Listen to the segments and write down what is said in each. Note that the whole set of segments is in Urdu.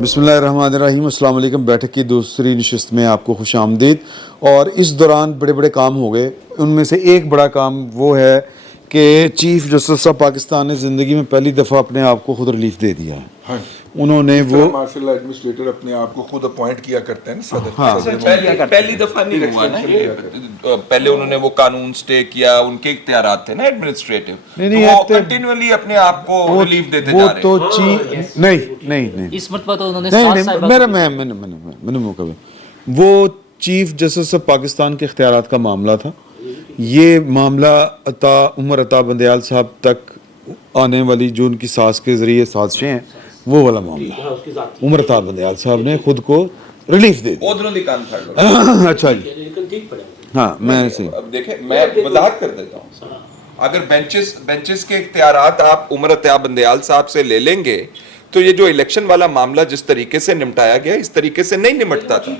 بسم اللہ الرحمن الرحیم. السلام علیکم. بیٹھک کی دوسری نشست میں آپ کو خوش آمدید. اور اس دوران بڑے بڑے کام ہو گئے. ان میں سے ایک بڑا کام وہ ہے کہ چیف جسٹس آف پاکستان نے زندگی میں پہلی دفعہ اپنے آپ کو خود ریلیف دے دیا ہے. انہوں نے وہ مارشل ایڈمنسٹریٹر اپنے آپ کو خود اپوائنٹ کیا کرتے ہیں صدر. پہلی دفعہ نہیں ہوا نا یہ. پہلے انہوں نے وہ قانون سٹے کیا, ان کے اختیارات تھے نا ایڈمنسٹریٹو, وہ کنٹینیولی اپنے آپ کو ریلیف دیتے جا رہے ہیں. وہ تو نہیں اس مرتبہ تو انہوں نے میرا موقع ہے. وہ چیف جسٹس آف پاکستان کے اختیارات کا معاملہ تھا. یہ معاملہ عمر عطا بندیال صاحب تک آنے والی جو ان کی ساز کے ذریعے سازشیں ہیں وہ والا معاملہ. عمر عطا بندیال صاحب نے خود کو ریلیف دے دیا. اچھا جی, ہاں میں اب دیکھیں میں وضاحت کر دیتا ہوں. اگر بینچز کے اختیارات آپ عمر عطا بندیال صاحب سے لے لیں گے تو یہ جو الیکشن والا معاملہ جس طریقے سے نمٹایا گیا اس طریقے سے نہیں نمٹتا تھا.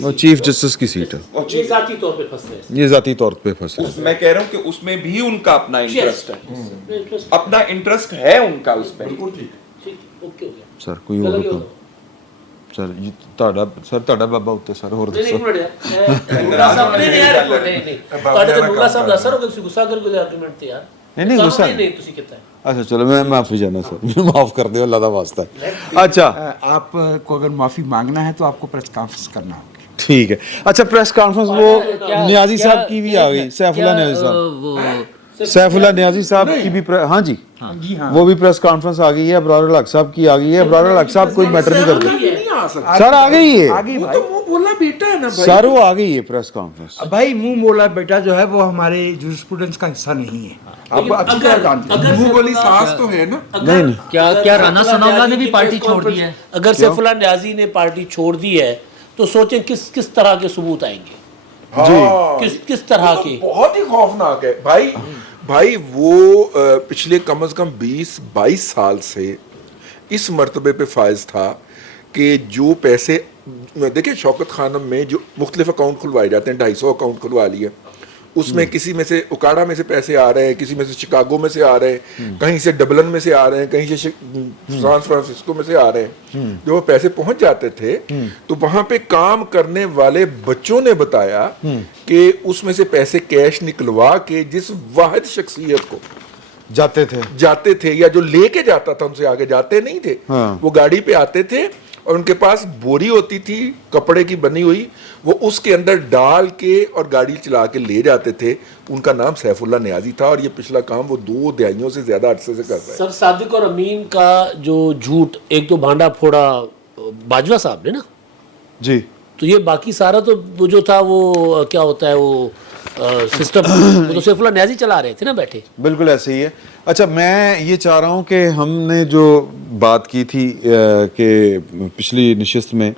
وہ چیف جسٹس کی سیٹ ہے, یہ ذاتی طور پہ پھنسے. میں کہہ رہا ہوں کہ اس میں بھی ان کا اپنا انٹرسٹ ہے, اپنا انٹرسٹ ہے ان کا اس پہ. سر کوئی اور تو سر ਤੁਹਾਡਾ ਬਾਬਾ ਉੱਤੇ ਸਰ ਹੋਰ ਦੱਸੋ. نہیں غصہ اچھا چلو میں معافی جانا سر, معاف کر دو اللہ کا واسطہ. اچھا آپ کو اگر معافی مانگنا ہے تو آپ کو پریس کانفرنس کرنا ہوگی. ٹھیک ہے. اچھا پریس کانفرنس وہ نیازی صاحب کی بھی آ گئی, سیف اللہ نیازی صاحب, سیف اللہ نیازی صاحب کی بھی ہاں جی وہ بھی پریس کانفرنس آ گئی ہے. ابرار الحق صاحب کی آ گئی ہے. ابرار الحق صاحب کوئی میٹر نہیں کرتے سر, آ گئی ہے بولا بیٹا ہے نا سر, وہ آ گئی ہے پریس کانفرنس. بھائی منہ بولا بیٹا جو ہے وہ ہمارے جورسپروڈنس کا حصہ نہیں ہے. آپ اچھی طرح جانتے ہیں منہ بولی ساز تو ہے نا. نہیں کیا رانا ثناء اللہ نے بھی پارٹی چھوڑ دی ہے؟ اگر سیف اللہ نیازی نے پارٹی چھوڑ دی ہے تو سوچیں کس طرح کے ثبوت آئیں گے, کس طرح کے. بہت ہی خوفناک ہے بھائی. وہ پچھلے کم از کم 20-22 سال سے اس مرتبے پہ فائز تھا کہ جو پیسے دیکھیں شوکت خانم میں جو مختلف اکاؤنٹ کھلوائے جاتے ہیں, 250 اکاؤنٹ کھلوا لیے, اس میں کسی میں سے اکاڑا میں سے پیسے آ رہے ہیں, کسی میں سے شکاگو میں سے آ رہے ہیں, کہیں سے ڈبلن میں سے آ رہے ہیں, کہیں سے سان فرانسسکو میں سے آ رہے ہیں. جو وہ پیسے پہنچ جاتے تھے تو وہاں پہ کام کرنے والے بچوں نے بتایا کہ اس میں سے پیسے کیش نکلوا کے جس واحد شخصیت کو جاتے تھے یا جو لے کے جاتا تھا, ان سے آگے جاتے نہیں تھے, وہ گاڑی پہ آتے تھے اور ان کے پاس بوری ہوتی تھی کپڑے کی بنی ہوئی, وہ اس کے اندر ڈال کے اور گاڑی چلا کے لے جاتے تھے. ان کا نام سیف اللہ نیازی تھا اور یہ پچھلا کام وہ 2 دہائیوں سے زیادہ عرصے سے کر رہا ہے. سر صادق اور امین کا جو جھوٹ, ایک تو بھانڈا پھوڑا باجوہ صاحب نے نا جی, تو یہ باقی سارا تو وہ جو تھا وہ کیا ہوتا ہے وہ سسٹم وہ تو سیف اللہ نیازی چلا رہے تھے نا بیٹھے. بالکل ایسے ہی ہے. اچھا میں یہ چاہ رہا ہوں کہ ہم نے جو بات کی تھی کہ پچھلی نشست میں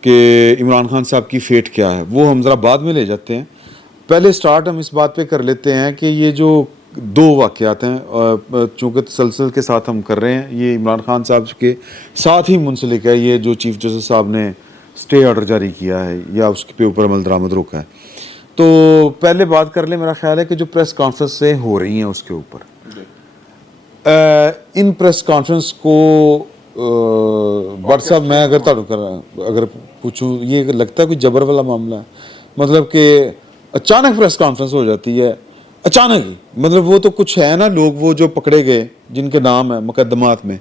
کہ عمران خان صاحب کی فیٹ کیا ہے, وہ ہم ذرا بعد میں لے جاتے ہیں. پہلے سٹارٹ ہم اس بات پہ کر لیتے ہیں کہ یہ جو 2 واقعات ہیں چونکہ تسلسل کے ساتھ ہم کر رہے ہیں, یہ عمران خان صاحب کے ساتھ ہی منسلک ہے. یہ جو چیف جسٹس صاحب نے اسٹے آرڈر جاری کیا ہے یا اس کے اوپر عمل درآمد روکا ہے, تو پہلے بات کر لیں. میرا خیال ہے کہ جو پریس کانفرنس سے ہو رہی ہیں اس کے اوپر ان پریس کانفرنس کو بٹ صاحب میں اگر پوچھوں, یہ لگتا ہے کوئی جبر والا معاملہ ہے, مطلب کہ اچانک پریس کانفرنس ہو جاتی ہے اچانک ہی, مطلب وہ تو کچھ ہے نا لوگ وہ جو پکڑے گئے جن کے نام ہیں مقدمات میں,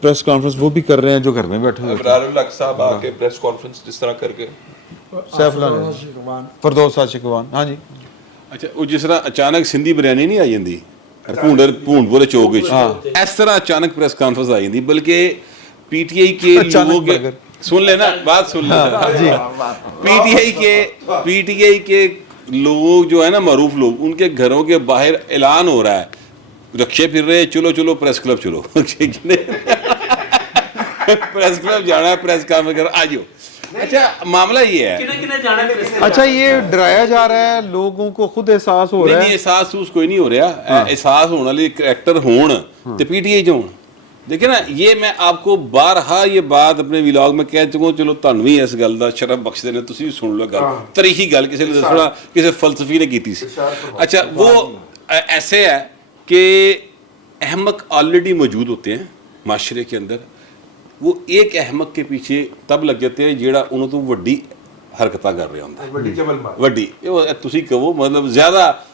پریس کانفرنس وہ بھی کر رہے ہیں جو گھر میں بیٹھے ہوئے. ابرار الحق صاحب آ کے پریس کانفرنس جس طرح کر کے, سیف اللہ فردوس عاشقوان, ہاں جی اچھا وہ جس طرح اچانک سندھی بریانی نہیں آئی جاندی پونڈ پورے چوک اس طرح اچانک پریس کانفرنس آئی جاندی, بلکہ پی ٹی آئی کے لوگ سن لینا بات سن لینا, پی ٹی آئی کے لوگ جو ہے نا معروف لوگ, ان کے گھروں کے باہر اعلان ہو رہا ہے رکشے پھر رہے چلو پریس کلب چلو پریس کلب جانا ہے, پریس کانفرنس آ جاؤ. اچھا معاملہ یہ ہے, اچھا یہ ڈرایا جا رہا ہے لوگوں کو, خود احساس ہو رہا ہے. نہیں احساس کوئی نہیں ہو رہا, احساس ہونے والی کریکٹر ہون تے پی ٹی آئی جو ہون. دیکھیں نا یہ میں آپ کو بارہا یہ بات اپنے ولاگ میں کہہ چکا ہوں, چلو تہن بھی اس گل کا شرف بخش دینے, تسی بھی سن لو گل, تاریخی گل کسی نے دسنا کسی فلسفی نے کیتی سی. اچھا وہ ایسے ہے کہ احمق آلریڈی موجود ہوتے ہیں معاشرے کے اندر, وہ ایک احمق کے پیچھے تب لگ جاتے ہیں ਜਿਹੜਾ ਉਹਨੂੰ ਤੋਂ ਵੱਡੀ ਹਰਕਤਾਂ ਕਰ ਰਿਹਾ ਹੁੰਦਾ ਵੱਡੀ ਚਵਲ ਮਾਰ ਵੱਡੀ ਇਹ ਤੁਸੀਂ ਕਹੋ ਮਤਲਬ ਜ਼ਿਆਦਾ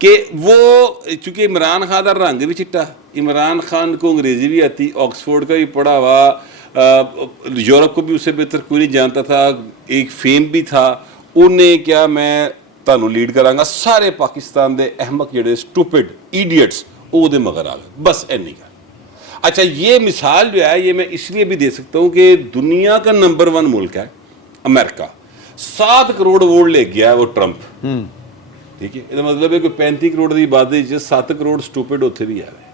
کہ وہ چونکہ عمران خان کا رنگ بھی چٹا عمران خان کو انگریزی بھی آتی آکسفورڈ کا بھی پڑھا ہوا یورپ کو بھی اس سے بہتر کوئی نہیں جانتا تھا ایک فیم بھی تھا انہیں کیا میں تانوں لیڈ کراں گا سارے پاکستان دے احمق جڑے سٹوپڈ ایڈیٹس او دے مگر آ گئے بس اینی کا اچھا یہ مثال جو ہے یہ میں اس لیے بھی دے سکتا ہوں کہ دنیا کا نمبر 1 ملک ہے امریکہ 7 کروڑ ووٹ لے گیا ہے وہ ٹرمپ ٹھیک ہے یہ مطلب ہے کہ 35 کروڑ کی آبادی 7 کروڑ سٹوپڈ اتنے بھی ہے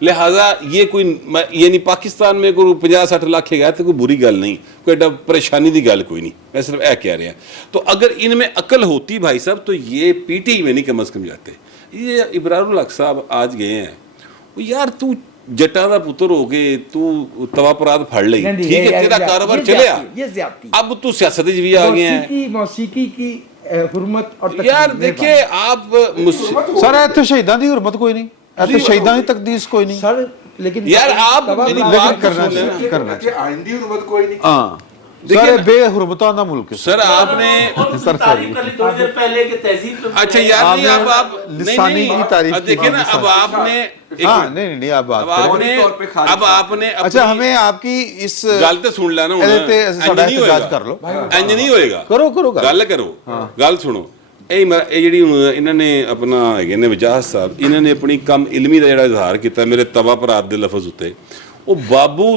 لہٰذا یہ کوئی یعنی پاکستان میں کوئی 50-60 لاکھ ہے تو کوئی بری گل نہیں کوئی ایڈا پریشانی کی گل کوئی نہیں میں صرف اے کہہ رہا ہوں تو اگر ان میں عقل ہوتی بھائی صاحب تو یہ پی ٹی آئی میں نہیں کم از کم جاتے یہ ابرار الحق صاحب آج گئے ہیں وہ یار تو جٹاں دا پتر ہو کے تو توا پراد پھڑ لئی ٹھیک ہے تیرا کاروبار چلیا یہ زیادتی اب تو سیاست وچ بھی آ گئے ہیں موسیقی کی حرمت اور یار دیکھیں آپ سر ایتھے شہیداں دی حرمت کوئی نہیں ایتھے شہیداں دی تقدیس کوئی نہیں سر لیکن یار آپ میری بات کرنا کہ آئندی حرمت کوئی نہیں ہاں سر بے حرمتاں دا ملک ہے سر آپ نے سر تعریف کر لی تھوڑی دیر پہلے کہ تہذیب اچھا یار نہیں آپ لسانی کی تعریف کی دیکھیں نا اب آپ نے ہاں نہیں آپ بات اب آپ نے اچھا ہمیں آپ کی اس گل تے سن لینا ساڈا احتجاج کر لو انج نہیں ہوئے گا کرو گل کرو گل سنو ਇਹ ਜਿਹੜੀ ਇਹਨਾਂ ਨੇ ਆਪਣਾ ਹੈਗੇ ਨੇ ਵਜਾਹਤ ਸਾਹਿਬ ਇਹਨਾਂ ਨੇ ਆਪਣੀ ਕਮ ਇਲਮੀ ਦਾ ਜਿਹੜਾ ਇਜ਼ਹਾਰ ਕੀਤਾ ਮੇਰੇ ਤਵਾ ਪਰਾਤ ਦੇ ਲਫ਼ਜ਼ ਉੱਤੇ ਉਹ ਬਾਬੂ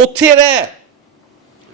ਉੱਥੇ ਰਹਿ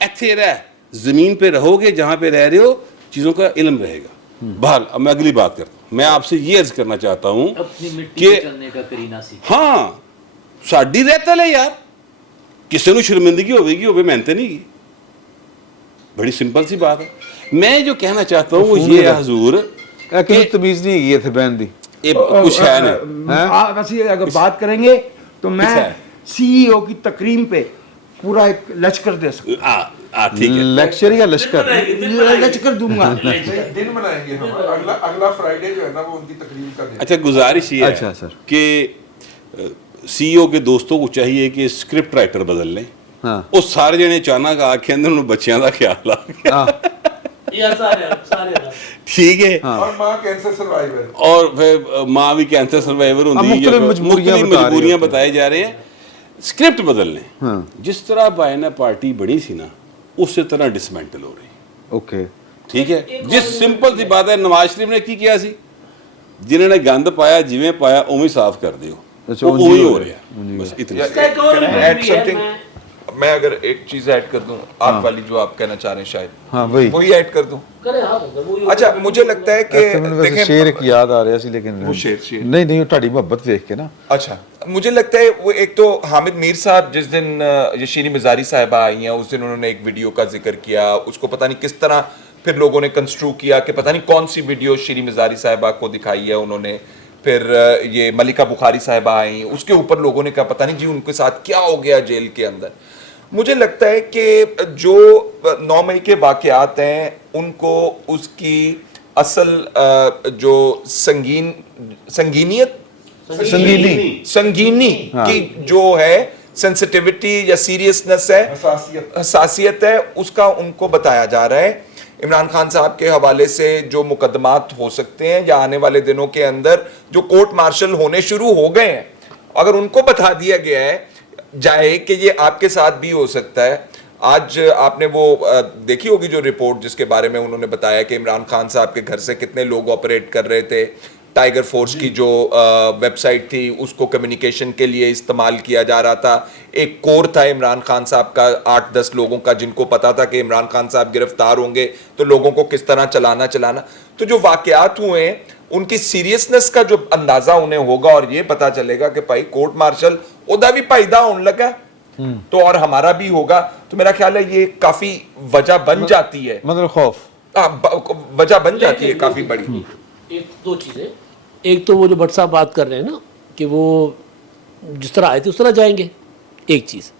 ਇੱਥੇ ਰਹਿ زمین پہ رہو گے جہاں پہ رہ رہے ہو چیزوں کا علم رہے گا بہرحال اب میں اگلی بات کرتا ہوں میں آپ سے یہ عرض کرنا چاہتا ہوں کہ ہاں ساڈی رہتا ہے یار کسی نو شرمندگی ہوئے گی ہوئے محنت نہیں کی بڑی سمپل سی بات ہے میں جو کہنا چاہتا ہوں وہ یہ ہے حضور کہ تمیز نہیں ہے تھے بہن دی کچھ ہے نہیں ویسے اگر بات کریں گے تو میں سی ای او کی تکریم پہ پورا ایک لشکر دے سکتا ٹھیک ہے لیکچر یا لشکر لشکر دوں گا دن منائیں گے ہم اگلا فرائیڈے جو ہے نا وہ ان کی تقریب کا دن اچھا گزارش یہ ہے کہ سی ای او کے دوستوں کو چاہیے کہ اسکرپٹ رائٹر بدل لیں وہ سارے جنے اچانک آ کے اندر انہوں بچیاں دا خیال آ گیا ٹھیک ہے اور ماں کینسر سروائیور اور پھر ماں بھی کینسر سروائیور ہوندی ہے مختلف مجبوریاں بتائے جا رہے ہیں اسکرپٹ بدل لیں جس طرح بائنا پارٹی بڑی سی نا اسی طرح ڈسمینٹل ہو رہی اوکے ٹھیک ہے جس سمپل سی بات ہے نواز شریف نے کی کیا سی جنہوں نے گند پایا جویں پایا اوویں صاف کر دیو وہی ہو رہا ہے بس اتنا میں اگر ایک چیز ایڈ کر دوں آپ والی جو آپ کہنا چاہ رہے ہیں شاید ہاں وہی ایڈ کر دوں اچھا مجھے لگتا ہے کہ دیکھیں شعر ایک یاد آ رہا سی لیکن وہ شعر نہیں تہاڈی محبت دیکھ کے نا اچھا مجھے لگتا ہے وہ ایک تو حامد میر صاحب جس دن یہ شیریں مزاری صاحبہ آئی ہیں اس دن انہوں نے ایک ویڈیو کا ذکر کیا اس کو پتہ نہیں کس طرح پھر لوگوں نے کنسٹرو کیا کہ پتہ نہیں کون سی ویڈیو شیریں مزاری صاحبہ کو دکھائی ہے انہوں نے پھر یہ ملکہ بخاری صاحبہ آئیں اس کے اوپر لوگوں نے کہا پتہ نہیں جی ان کے ساتھ کیا ہو گیا جیل کے اندر مجھے لگتا ہے کہ جو 9 مئی کے واقعات ہیں ان کو اس کی اصل جو سنگینی کی جو ہے سینسٹیوٹی یا سیریسنس ہے حساسیت ہے اس کا ان کو بتایا جا رہا ہے عمران خان صاحب کے حوالے سے جو مقدمات ہو سکتے ہیں یا آنے والے دنوں کے اندر جو کورٹ مارشل ہونے شروع ہو گئے ہیں اگر ان کو بتا دیا گیا ہے جائے کہ یہ آپ کے ساتھ بھی ہو سکتا ہے آج آپ نے وہ دیکھی ہوگی جو رپورٹ جس کے بارے میں انہوں نے بتایا کہ عمران خان صاحب کے گھر سے کتنے لوگ آپریٹ کر رہے تھے ٹائیگر فورس کی جو ویب سائٹ تھی اس کو کمیونیکیشن کے لیے استعمال کیا جا رہا تھا ایک کور تھا عمران خان صاحب کا 8-10 لوگوں کا جن کو پتا تھا کہ عمران خان صاحب گرفتار ہوں گے تو لوگوں کو کس طرح چلانا تو جو واقعات ہوئے ہیں ان کی سیریسنس کا جو اندازہ انہیں ہوگا اور یہ پتا چلے گا کہ بھائی کورٹ مارشل ادا بھی پائیدہ ہونے لگا تو اور ہمارا بھی ہوگا تو میرا خیال ہے یہ کافی وجہ بن جاتی ہے مطلب خوف وجہ بن جاتی ہے کافی بڑی ایک دو چیزیں، ایک تو وہ جو بٹ صاحب بات کر رہے ہیں نا کہ وہ جس طرح آئے تھے اس طرح جائیں گے، ایک چیز.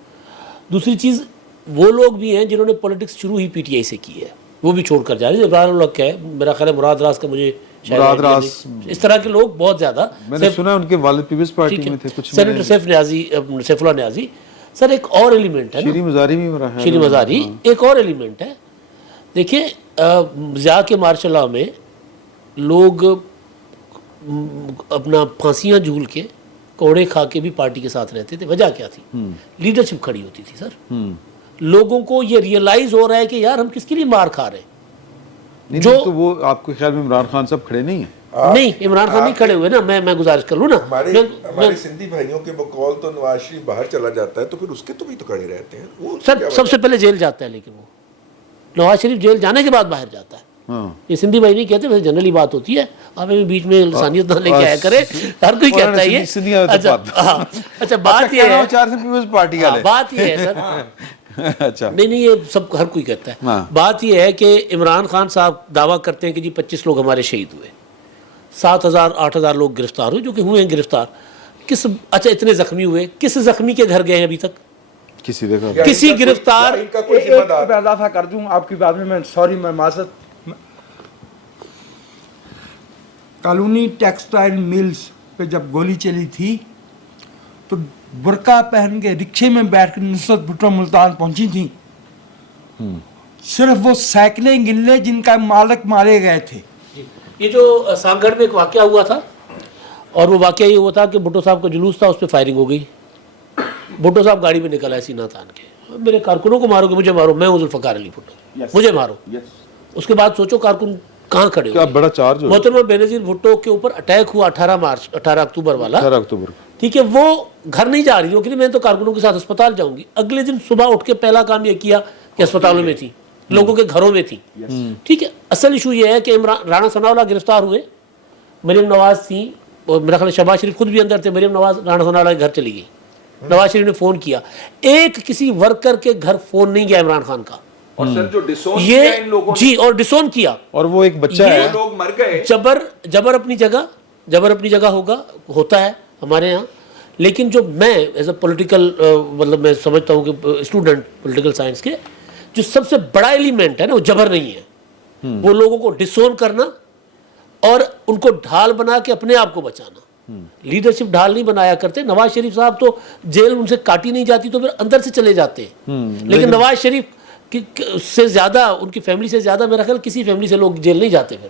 دوسری چیز وہ لوگ بھی ہیں جنہوں نے پولیٹکس شروع ہی پی ٹی آئی سے کی ہے، وہ بھی چھوڑ کر جا رہے ہیں. عمران الحق ہے، میرا خیال ہے مراد راز کا مجھے مراد راز، اس طرح کے لوگ بہت زیادہ. میں نے سنا ان کے والد پیپلز پارٹی میں تھے کچھ. سینیٹر سیف اللہ نیازی. سر ایک اور ایلیمنٹ ہے نا، شیری مزاری بھی رہا ہے. شیری مزاری ایک اور ایلیمنٹ ہے. دیکھیں ضیاء کے مارشل لاء میں لوگ اپنا پھانسیاں جھول کے کوڑے کھا کے بھی پارٹی کے ساتھ رہتے تھے. وجہ کیا تھی؟ لیڈرشپ کھڑی ہوتی تھی سر. لوگوں کو یہ ریئلائز ہو رہا ہے کہ یار ہم کس کے لیے مار کھا رہے ہیں. جو تو وہ آپ کے خیال میں عمران خان صاحب کھڑے نہیں ہیں؟ نہیں، عمران خان نہیں کھڑے ہوئے نا. میں گزارش کر لوں نا، ہمارے سندھی بھائیوں کے بقول تو نواز شریف باہر چلا جاتا ہے تو پھر اس کے تو بھی تو کھڑے رہتے ہیں. وہ سر سب سے پہلے جیل جاتا ہے، لیکن وہ نواز شریف جیل جانے کے بعد باہر جاتا ہے. یہ سندھی بھائی نہیں کہتے، ویسے جنرلی بات ہوتی ہے. آپ بیچ میں لسانیت نہ لے کے آیا کرے، ہر کوئی کہتا ہے یہ. اچھا بات یہ ہے، بات یہ ہے سر، اچھا نہیں یہ سب ہر کوئی کہتا ہے. بات یہ ہے کہ عمران خان صاحب دعویٰ کرتے ہیں کہ جی 25 لوگ ہمارے شہید ہوئے، 7,000-8,000 لوگ گرفتار ہوئے، جو کہ ہوئے ہیں گرفتار. اچھا اتنے زخمی ہوئے، کس زخمی کے گھر گئے ہیں ابھی تک؟ کسی گرفتار. ایک اضافہ کر دوں آپ کی بات میں سوری میں معذرت. کالونی ٹیکسٹائل ملز پہ جب گولی چلی تھی تو برقع پہن کے رکشے میں بیٹھ کر نصرت بھٹو ملتان پہنچی تھیں. صرف وہ سینکڑے گن لے جن کا مالک مارے گئے تھے. یہ جو سانگڑ میں ایک واقعہ ہوا تھا، اور وہ واقعہ یہ ہوا تھا کہ بھٹو صاحب کا جلوس تھا، اس پہ فائرنگ ہو گئی. بھٹو صاحب گاڑی میں نکل آئے سینہ تان کے، میرے کارکنوں کو مارو گے، مجھے مارو، میں ہوں ذوالفقار علی بھٹو، مجھے مارو. اس کے بعد سوچو کارکن کہاں کھڑے ہوئے. بڑا چارج. محترمہ بینظیر بھٹو کے اوپر اٹیک ہوا 18 اکتوبر والا، 18 اکتوبر. ٹھیک ہے، وہ گھر نہیں جا رہی تھی، وہ کہ میں تو کارکنوں کے ساتھ اسپتال جاؤں گی. اگلے دن صبح اٹھ کے پہلا کام یہ کیا کہ اسپتالوں میں تھی، لوگوں کے گھروں میں تھی. ٹھیک ہے، اصل ایشو یہ ہے کہ رانا ثناء اللہ گرفتار ہوئے، مریم نواز تھی، اور میرا خیال شہباز شریف خود بھی اندر تھے. مریم نواز رانا ثناء اللہ کے گھر چلی گئی، نواز شریف نے فون کیا. ایک کسی ورکر کے گھر فون نہیں گیا عمران خان کا. اور سر جو ڈسون کیا ان لوگوں نے، جی، اور ڈسون کیا، اور وہ ایک بچہ ہے، لوگ مر گئے. جبر اپنی جگہ ہوتا ہے ہمارے یہاں. لیکن جو میں ایز اے پولیٹیکل مطلب میں سمجھتا ہوں کہ اسٹوڈنٹ پولیٹیکل سائنس کے، جو سب سے بڑا ایلیمنٹ ہے نا وہ جبر نہیں ہے. وہ لوگوں کو ڈسون کرنا اور ان کو ڈھال بنا کے اپنے آپ کو بچانا. لیڈرشپ ڈھال نہیں بنایا کرتے. نواز شریف صاحب تو جیل ان سے کاٹی نہیں جاتی تو پھر اندر سے چلے جاتے ہیں. لیکن نواز شریف سے زیادہ، ان کی فیملی سے زیادہ میرا خیال کسی فیملی سے لوگ جیل نہیں جاتے. پھر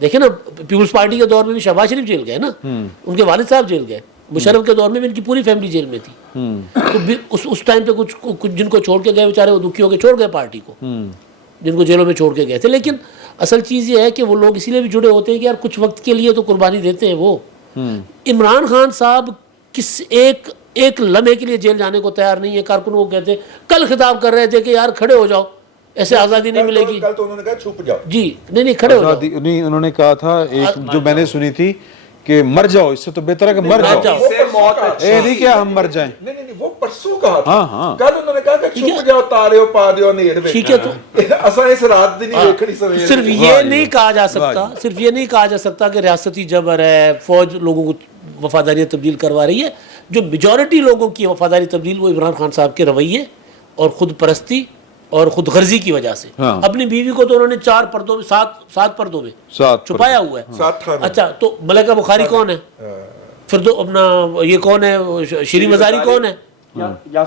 دیکھیں نا، پیپلز پارٹی کے دور میں بھی شہباز شریف جیل گئے نا، ان کے والد صاحب جیل گئے. مشرف کے دور میں بھی ان کی پوری فیملی جیل میں تھی. تو اس ٹائم پہ کچھ جن کو چھوڑ کے گئے بیچارے وہ دکھی ہو کے چھوڑ گئے پارٹی کو، جن کو جیلوں میں چھوڑ کے گئے تھے. لیکن اصل چیز یہ ہے کہ وہ لوگ اسی لیے بھی جڑے ہوتے ہیں کہ یار کچھ وقت کے لیے تو قربانی دیتے ہیں. وہ عمران خان صاحب کس ایک لمحے کے لیے جیل جانے کو تیار نہیں ہے. کارکنوں کو کہتے ہیں، کل خطاب کر رہے تھے کہ یار کھڑے ہو جاؤ، ایسے آزادی نہیں ملے گی. کل تو انہوں نے کہا چھپ جاؤ. جی نہیں کھڑے ہو جاؤ. انہوں نے کہا تھا ایک جو میں نے سنی تھی کہ مر جاؤ، اس سے تو بہتر ہے کہ مر جاؤ. اے نہیں کیا ہم مر جائیں. نہیں وہ پرسوں کہا تھا. کل انہوں نے کہا کہ چھپ جاؤ، تارے پا دیو نیڑ میں. ٹھیک ہے، تو اساں اس رات دی نہیں دیکھنی سویرے. صرف یہ نہیں کہا جا سکتا کہ ریاستی جبر ہے، فوج لوگوں کو وفاداری تبدیل کروا رہی ہے. جو میجورٹی لوگوں کی وفاداری تبدیل وہ عمران خان صاحب کے رویے اور خود پرستی اور خود غرضی کی وجہ سے. اپنی بیوی کو تو انہوں نے 4 پردوں میں 7 پردوں میں چھپایا ہوا ہے. اچھا تو ملکہ بخاری کون ہے؟ پھر تو اپنا یہ کون ہے، شیری مزاری کون ہے؟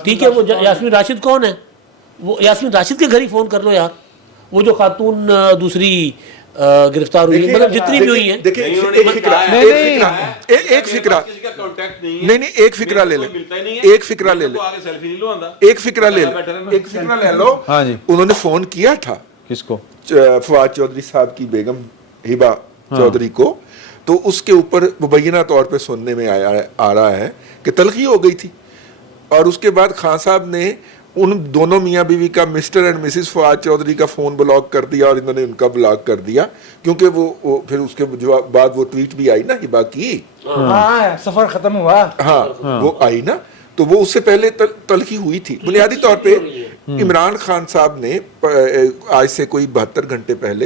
ٹھیک ہے، وہ یاسمین راشد کون ہے؟ وہ یاسمین راشد کے گھر ہی فون کر لو یار. وہ جو خاتون دوسری گرفتار ہوئی، مطلب جتنی بھی ہوئی ہیں. ایک فکرہ لے لو. انہوں نے فون کیا تھا کس کو؟ فواد چودھری صاحب کی بیگم ہبا چودھری کو. تو اس کے اوپر مبینہ طور پہ سننے میں آ رہا ہے کہ تلخی ہو گئی تھی. اور اس کے بعد خان صاحب نے ان دونوں میاں بیوی کا Mr and Mrs Fawad Chaudhry کا فون بلاک کر دیا، اور انہوں نے ان کا بلاک کر دیا، کیونکہ وہ پھر اس کے بعد وہ ٹویٹ بھی آئی نا ہبا کی. سفر ختم ہوا. ہاں وہ آئی نا، تو وہ اس سے پہلے تلخی ہوئی تھی. بنیادی طور پہ عمران خان صاحب نے آج سے کوئی 72 گھنٹے پہلے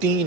3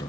ਤੋਂ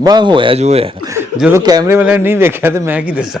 ਬਸ ਹੋਇਆ ਜੋ ਹੋਇਆ, ਜਦੋਂ ਕੈਮਰੇ ਵਾਲੇ ਨਹੀਂ ਵੇਖਿਆ ਤੇ ਮੈਂ ਕੀ ਦੱਸਾਂ।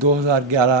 2011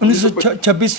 1926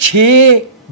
6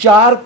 4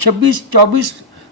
26-24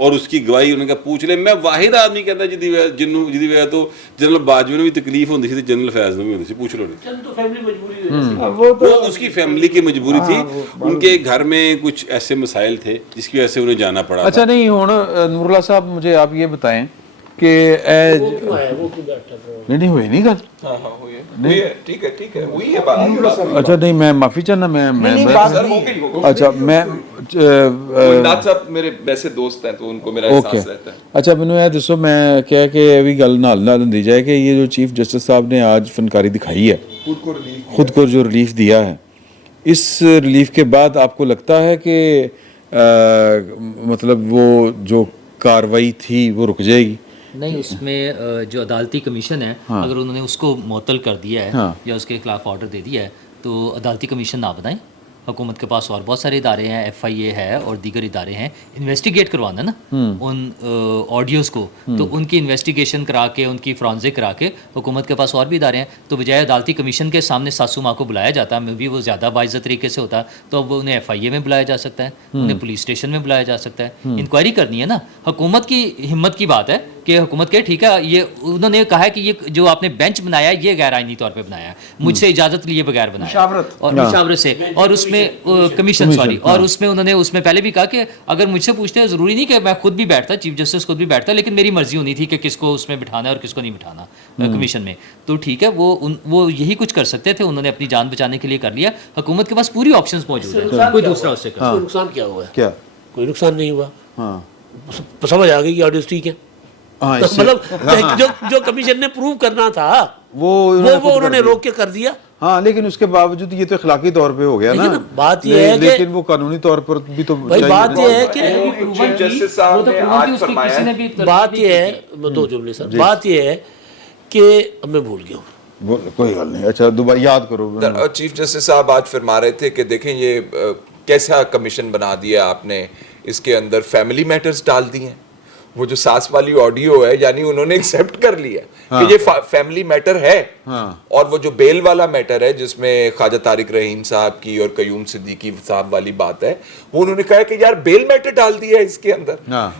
اور اس کی گواہی انہوں نے کہا پوچھ لے. میں واحد آدمی کہتا جدی وجہ تو جنرل باجوہ نے بھی تکلیف ہوتی تھی, جنرل فیض نے بھی ہوتی تھی, پوچھ لو. تو فیملی مجبوری وہ اس کی فیملی کی مجبوری تھی, ان کے گھر میں کچھ ایسے مسائل تھے جس کی وجہ سے انہیں جانا پڑا. اچھا نہیں ہوں نور اللہ صاحب مجھے آپ یہ بتائیں کہ نہیں ہوئی نہیں گل. ہاں ہاں ہوئی ہے, ٹھیک ہے ہوئی ہے بات. اچھا نہیں میں معافی چاہنا میں سر ہو گئی. اچھا میں امداد صاحب میرے ویسے دوست ہیں تو ان کو میرا احساس رہتا ہے. اچھا مینوں یہ دسو میں کیا کہ یہ بھی گل نال ہندی جائے کہ یہ جو چیف جسٹس صاحب نے آج فنکاری دکھائی ہے, خود کو جو ریلیف دیا ہے, اس ریلیف کے بعد آپ کو لگتا ہے کہ مطلب وہ جو کاروائی تھی وہ رک جائے گی؟ نہیں, اس میں جو عدالتی کمیشن ہے اگر انہوں نے اس کو معطل کر دیا ہے یا اس کے خلاف آرڈر دے دیا ہے تو عدالتی کمیشن نہ بنائیں. حکومت کے پاس اور بہت سارے ادارے ہیں, ایف آئی اے ہے اور دیگر ادارے ہیں, انویسٹیگیٹ کروانا نا ان آڈیوز کو, تو ان کی انویسٹیگیشن کرا کے ان کی فرانزک کرا کے حکومت کے پاس اور بھی ادارے ہیں, تو بجائے عدالتی کمیشن کے سامنے ساسو ماں کو بلایا جاتا ہے, میں بھی وہ زیادہ باعزت طریقے سے ہوتا, تو اب انہیں ایف آئی اے میں بلایا جا سکتا ہے, انہیں پولیس اسٹیشن میں بلایا جا سکتا ہے, انکوائری کرنی ہے نا. حکومت کی ہمت کی بات ہے کہ حکومت کہ ٹھیک ہے یہ انہوں نے کہا ہے کہ یہ جو آپ نے بینچ بنایا ہے یہ غیر آئینی طور پہ بنایا ہے, مجھ سے اجازت لیے بغیر بنایا اور مشاورت سے, اور اس میں کمیشن سوری, اور اس میں انہوں نے اس میں پہلے بھی کہا کہ اگر مجھ سے پوچھتے ہیں ضروری نہیں کہ میں خود بھی بیٹھتا, چیف جسٹس خود بھی بیٹھتا, لیکن میری مرضی ہونی تھی کہ کس کو اس میں بٹھانا ہے اور کس کو نہیں بٹھانا کمیشن میں. تو ٹھیک ہے وہ یہی کچھ کر سکتے تھے, انہوں نے اپنی جان بچانے کے لیے کر لیا. حکومت کے پاس پوری آپشنز موجود ہیں, کوئی دوسرا اس سے کر. نقصان کیا ہوا ہے؟ کیا کوئی نقصان نہیں ہوا, ہاں سمجھ آ گئی کہ آڈیوز ٹھیک ہے. مطلب جو کمیشن نے پروو کرنا تھا وہ انہوں نے روک کے کر دیا. ہاں لیکن اس کے باوجود یہ تو اخلاقی طور پہ ہو گیا نا, بات یہ ہے کہ لیکن وہ قانونی طور پر بھی تو بات یہ ہے کہ چیف جسٹس صاحب نے آج فرمایا, بات یہ ہے, دو جملے سر, بات یہ ہے کہ میں بھول گیا ہوں, کوئی غلط نہیں. اچھا دوبارہ یاد کرو. چیف جسٹس صاحب آج فرما رہے تھے کہ دیکھیں یہ کیسا کمیشن بنا دیا آپ نے, اس کے اندر فیملی میٹرز ڈال دی ہیں. وہ جو ساس والی آڈیو ہے یعنی انہوں نے ایکسیپٹ کر لیا کہ یہ فیملی میٹر ہے, اور وہ جو بیل والا میٹر ہے جس میں خواجہ طارق رحیم صاحب کی اور قیوم صدیقی صاحب والی بات ہے, وہ انہوں نے کہا کہ یار بیل میٹر ڈال دیا ہے اس کے اندر.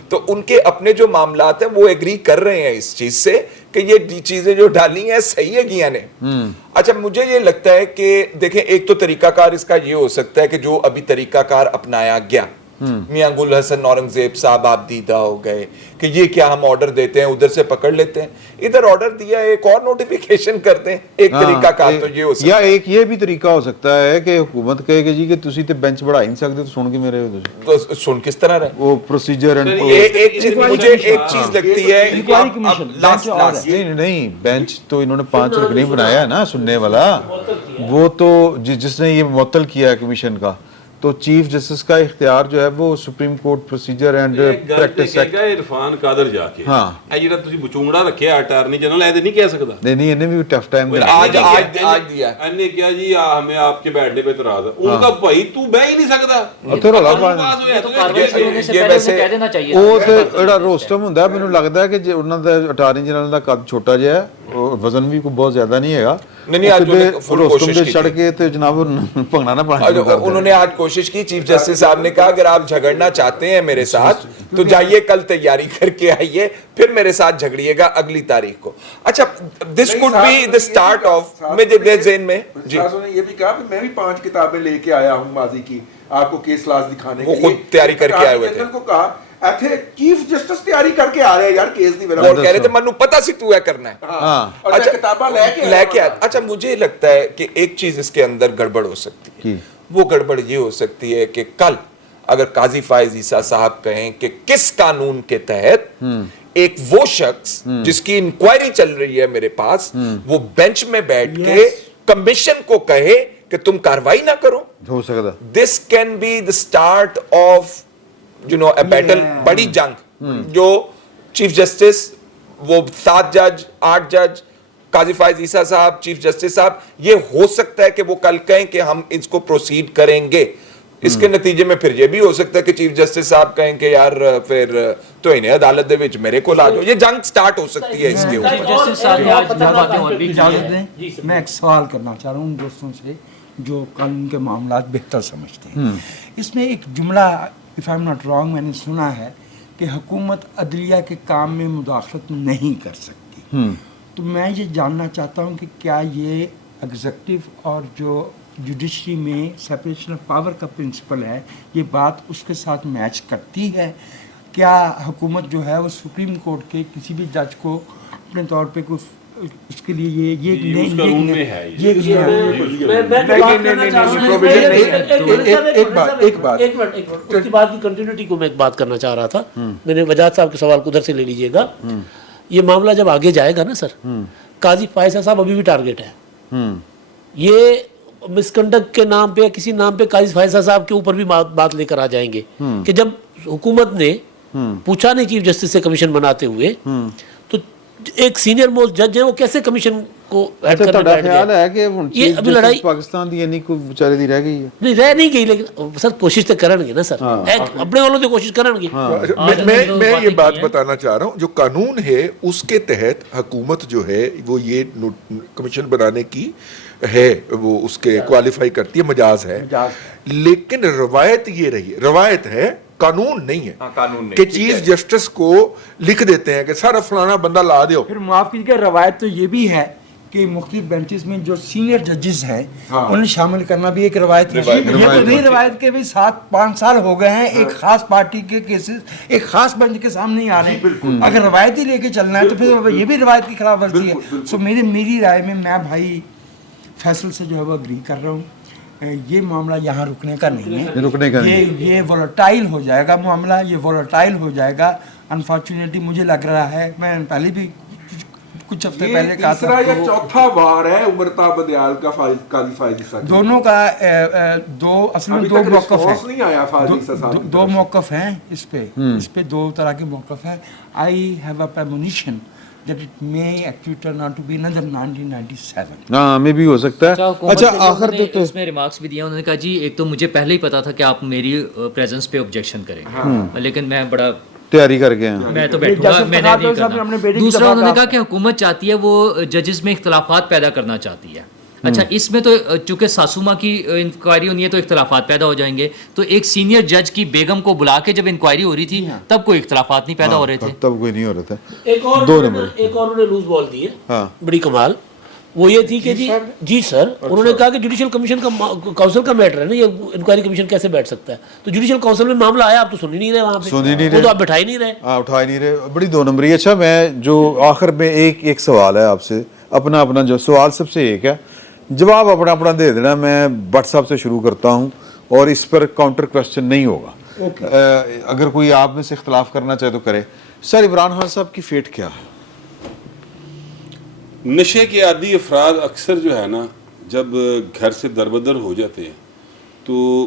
تو ان کے اپنے جو معاملات ہیں وہ ایگری کر رہے ہیں اس چیز سے کہ یہ چیزیں جو ڈالی ہیں صحیح ہے گیا نے. اچھا مجھے یہ لگتا ہے کہ دیکھیں ایک تو طریقہ کار اس کا یہ ہو سکتا ہے کہ جو ابھی طریقہ کار اپنایا گیا, میاں گل حسن اورنگزیب صاحب آپ دیدہ ہو گئے کہ یہ کیا ہم آرڈر دیتے ہیں ادھر سے پکڑ لیتے ہیں, ادھر آرڈر دیا ایک اور نوٹیفیکیشن کرتے ہیں. ایک طریقہ کار تو یہ ہو سکتا ہے, یا ایک یہ بھی طریقہ ہو سکتا ہے کہ حکومت کہے کہ جی کہ تسی تے بینچ بڑھا ہی نہیں سکتے, تو سن کے میرے تو سن کس طرح رہے وہ پروسیجر اینڈ مجھے ایک چیز لگتی ہے نہیں بینچ تو انہوں نے 5 رکنی بنایا ہے نا سننے والا, وہ تو جس نے یہ معطل کیا ہے کمیشن کا, تو چیف جسٹس کا اختیار جو ہے وہ supreme court procedure and practice act. Irfan Qadir جا کے اے جڑا تسی بچونگڑا رکھیا اٹارنی جنرل اے نہیں کہہ سکدا, نہیں انہیں بھی ٹف ٹائم آج دیا انہیں کیا جی ہمیں آپ کے بیٹھنے پہ اعتراض ہے. ان کا بھائی تو بیٹھ ہی نہیں سکدا, تو رولا یہ ویسے کہہ دینا چاہیے. وہ تے جڑا روسٹم ہوندا ہے, مینوں لگدا ہے کہ جے انہاں دا اٹارنی جنرل دا قد چھوٹا جہا ہے, وزن بھی کوئی بہت زیادہ نہیں ہے, انہوں نے آج کوشش کی. چیف جسٹس صاحب نے کہا اگر آپ جھگڑنا چاہتے ہیں میرے ساتھ تو جائیے کل تیاری کر کے آئیے, پھر میرے ساتھ جھگڑیے گا اگلی تاریخ کو. اچھا this could be the start of میرے ذہن میں جی نے یہ بھی کہا کہ میں بھی 5 کتابیں لے کے آیا ہوں ماضی کی آپ کو کیس لاز دکھانے کے لیے, وہ خود تیاری کر کے آئے ہوئے تھے. کو کہا ایتھے چیف جسٹس تیاری کر کے آ رہے ہیں یار کیس دی اور کہہ رہے تھے منو پتہ سی تو ہے کرنا ہے. اچھا کتاباں لے کے اچھا مجھے لگتا ہے کہ ایک چیز اس کے اندر گڑبڑ ہو سکتی ہے, وہ گڑبڑ یہ ہو سکتی ہے کہ کل اگر قاضی فائز عیسیٰ صاحب کہیں کہ کس قانون کے تحت ایک وہ شخص جس کی انکوائری چل رہی ہے میرے پاس, وہ بینچ میں بیٹھ کے کمیشن کو کہے کہ تم کاروائی نہ کرو, ہو سکتا this can be the start of a battle, بڑی جنگ جو چیف جسٹس وہ 7 جج 8 جج قاضی فائز عیسیٰ صاحب چیف جسٹس صاحب, یہ ہو سکتا ہے کہ وہ کل کہیں کہ ہم اس کو پروسیڈ کریں گے. اس کے نتیجے میں پھر یہ بھی ہو سکتا ہے کہ چیف جسٹس صاحب کہیں کہ یار پھر تو انہیں عدالت دے وچ میرے کو لا جاؤ. یہ جنگ سٹارٹ ہو سکتی ہے اس کے اوپر. میں ایک سوال کرنا چاہ رہا ہوں ان دوستوں سے جو قانون کے معاملات بہتر سمجھتے ہیں. اس میں ایک جملہ if I'm not wrong میں نے سنا ہے کہ حکومت عدلیہ کے کام میں مداخلت نہیں کر سکتی. تو میں یہ جاننا چاہتا ہوں کہ کیا یہ ایگزیکٹو اور جو جوڈیشری میں سپریشن آف پاور کا پرنسپل ہے یہ بات اس کے ساتھ میچ کرتی ہے؟ کیا حکومت جو ہے وہ سپریم کورٹ کے کسی بھی جج کو اپنے طور پہ کوئی اس کے لیے یہ قانون میں ہے اس کی بات کی کنٹینیوٹی کو میں ایک بات کرنا چاہ رہا تھا. میں نے وجاہت صاحب کے سوال کو ادھر سے لے لیجئے گا. یہ معاملہ جب آگے جائے گا نا سر, قاضی فائزہ صاحب ابھی بھی ٹارگیٹ ہے. یہ مس کنڈکٹ کے نام پہ کسی نام پہ قاضی فائزہ صاحب کے اوپر بھی بات لے کر آ جائیں گے کہ جب حکومت نے پوچھا نہیں چیف جسٹس سے کمیشن بناتے ہوئے تو ایک سینئر موسٹ جج ہیں وہ کیسے کمیشن کو ہیڈ کرنے بیٹھ خیال گئے. ہے کہ یہ ابھی لڑائی پاکستان دی نہیں کوئی بیچارے دی رہ گئی ہے, نہیں رہ نہیں گئی, لیکن سر کوشش تو کرن گے نا سر, اپنے والوں سے کوشش کرن گے. میں یہ بات بتانا چاہ رہا ہوں, جو قانون ہے اس کے تحت حکومت جو ہے وہ یہ کمیشن بنانے کی ہے, وہ اس کے کوالیفائی کرتی ہے, مجاز ہے. لیکن روایت یہ رہی ہے, روایت ہے, قانون نہیں ہے کہ چیف جسٹس کو لکھ دیتے ہیں کہ سارا فلانا بندہ لا دیو. پھر معاف کیجیے, روایت تو یہ بھی ہے کہ مختلف بینچز میں جو سینئر ججز ہیں انہیں شامل کرنا بھی ایک روایت ہے. یہ تو نہیں روایت کے بھی 7-5 سال ہو گئے ہیں ایک خاص پارٹی کے کیسز ایک خاص بینچ کے سامنے ہی آ رہے ہیں. اگر روایت ہی لے کے چلنا ہے تو پھر یہ بھی روایت کی خلاف ورزی ہے. سو میری رائے میں بھائی فیصل سے جو ہے وہ اگری کر رہا ہوں, یہ معاملہ یہاں رکنے کا نہیں ہے, یہ وولٹائل ہو جائے گا معاملہ, یہ وولٹائل ہو جائے گا. انفارچونیٹلی مجھے لگ رہا ہے, میں پہلے بھی کچھ ہفتے پہلے کہا تھا, تیسرا یا چوتھا وار ہے عمرتا بدیال کا قاضی فائز عیسیٰ, دونوں کا اصل میں دو موقف نہیں آیا فائز عیسیٰ صاحب, دو موقف ہیں اس پہ 2 طرح کے موقف ہیں. I have a premonition that it may actually turn out to be another 1997. ہاں میں بھی ہو سکتا ہے. اچھا آخر تو اس میں ریمارکس بھی دیا, انہوں نے کہا جی ایک تو مجھے پہلے ہی پتا تھا کہ آپ میری پریزنس پہ آبجیکشن کریں گے, لیکن میں بڑا تیاری کر کے ہیں, میں تو بیٹھوں گا, میں نے نہیں کرنا. دوسرا انہوں نے کہا کہ حکومت چاہتی ہے وہ ججز میں اختلافات پیدا کرنا چاہتی ہے. اچھا اس میں تو چونکہ ساسوما کی انکوائری ہونی ہے تو اختلافات پیدا ہو جائیں گے, تو ایک سینئر جج کی بیگم کو بلا کے جب انکوائری ہو رہی تھی تب کوئی اختلافات نہیں پیدا ہو رہے تھے, تب کوئی نہیں ہو رہا تھا. ایک اور 2 نمبر ایک اور انہوں نے لوز بال دی ہے بڑی کمال, وہ یہ تھی کہ جی سر انہوں نے کہا کہ جوڈیشل کمیشن کا کاؤنسل کا میٹر ہے نا, یہ انکوائری کمیشن کیسے بیٹھ سکتا ہے. تو جوڈیشل کاؤنسل میں معاملہ آیا, آپ تو سن ہی نہیں رہے وہاں پہ, وہ تو آپ بٹھا ہی نہیں رہے. ہاں اٹھا ہی نہیں رہے, بڑی 2 نمبری. اچھا میں جو آخر میں ایک سوال ہے آپ سے, اپنا جو سوال سب سے ایک ہے, جواب اپنا دے دینا. میں بٹ صاحب سے شروع کرتا ہوں اور اس پر کاؤنٹر کوشچن نہیں ہوگا, اگر کوئی آپ میں سے اختلاف کرنا چاہے تو کرے. سر عمران خان صاحب کی فیٹ کیا ہے؟ نشے کے عادی افراد اکثر جو ہے نا جب گھر سے دربدر ہو جاتے ہیں تو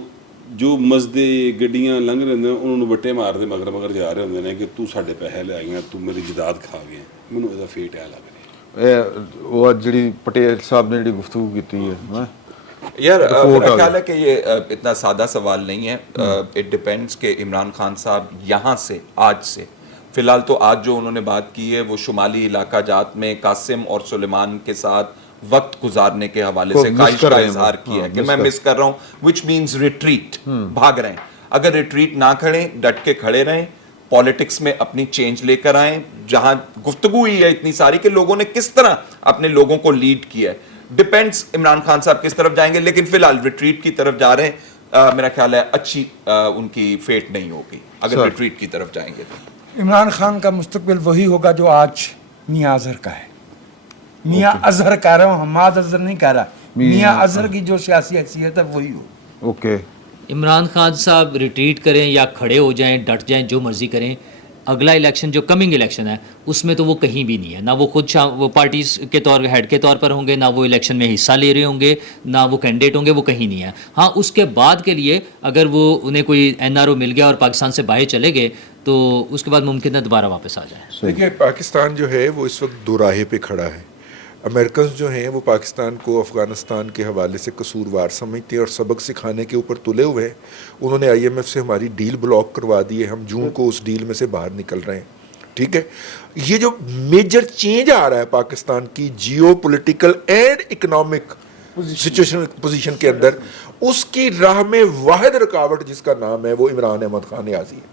جو مزدے گڈیاں لنگ رہے ہیں انہوں نے بٹے مار دے مگر جا رہے ہوندے نے کہ تو ساڈے پیسے لے گیا, تو میری جداد کھا گیا. مینوں ایدا فیٹ ہے لگ رہی وہ جڑی پٹیل صاحب نے جڑی گفتگو کی ہے یار, میرا خیال ہے کہ یہ اتنا سادہ سوال نہیں ہے. اٹ ڈیپینڈس کہ عمران خان صاحب یہاں سے آج سے فی الحال تو آج جو انہوں نے بات کی ہے وہ شمالی علاقہ جات میں قاسم اور سلیمان کے ساتھ وقت گزارنے کے حوالے سے خواہش کا اظہار کیا ہے کہ میں مس کر رہا ہوں, وچ مینز ریٹریٹ, بھاگ رہے ہیں. اگر ریٹریٹ نہ کھڑیں, ڈٹ کے کھڑے رہیں, پالیٹکس میں اپنی چینج لے کر آئیں. جہاں گفتگو ہوئی ہے اتنی ساری کہ لوگوں نے کس طرح اپنے لوگوں کو لیڈ کیا ہے, ڈیپینڈس عمران خان صاحب کس طرف جائیں گے. لیکن فی الحال ریٹریٹ کی طرف جا رہے ہیں, میرا خیال ہے اچھی ان کی فیٹ نہیں ہوگی اگر ریٹریٹ کی طرف جائیں گے. عمران خان کا مستقبل وہی ہوگا جو آج میاں اظہر کا ہے. میاں اظہر کہہ رہا ہوں, حماد اظہر نہیں کہہ رہا, میاں اظہر کی جو سیاسی حیثیت ہے وہی ہو. اوکے, عمران خان صاحب ریٹریٹ کریں یا کھڑے ہو جائیں, ڈٹ جائیں, جو مرضی کریں, اگلا الیکشن جو کمنگ الیکشن ہے اس میں تو وہ کہیں بھی نہیں ہے. نہ وہ خود وہ پارٹیز کے ہیڈ کے طور پر ہوں گے, نہ وہ الیکشن میں حصہ لے رہے ہوں گے, نہ وہ کینڈیڈیٹ ہوں گے, وہ کہیں نہیں ہے. ہاں اس کے بعد کے لیے اگر وہ انہیں کوئی NRO مل گیا اور پاکستان سے باہر چلے گئے تو اس کے بعد ممکن ہے دوبارہ واپس آ جائیں. دیکھیے پاکستان جو ہے وہ اس وقت دو راہے پہ کھڑا ہے. امریکنز جو ہیں وہ پاکستان کو افغانستان کے حوالے سے قصوروار سمجھتے ہیں اور سبق سکھانے کے اوپر تلے ہوئے ہیں. انہوں نے IMF سے ہماری ڈیل بلاک کروا دی ہے, ہم جون کو اس ڈیل میں سے باہر نکل رہے ہیں. ٹھیک ہے, یہ جو میجر چینج آ رہا ہے پاکستان کی geopolitical and economic situation position کے اندر, اس کی راہ میں واحد رکاوٹ جس کا نام ہے وہ عمران احمد خان نیازی ہے.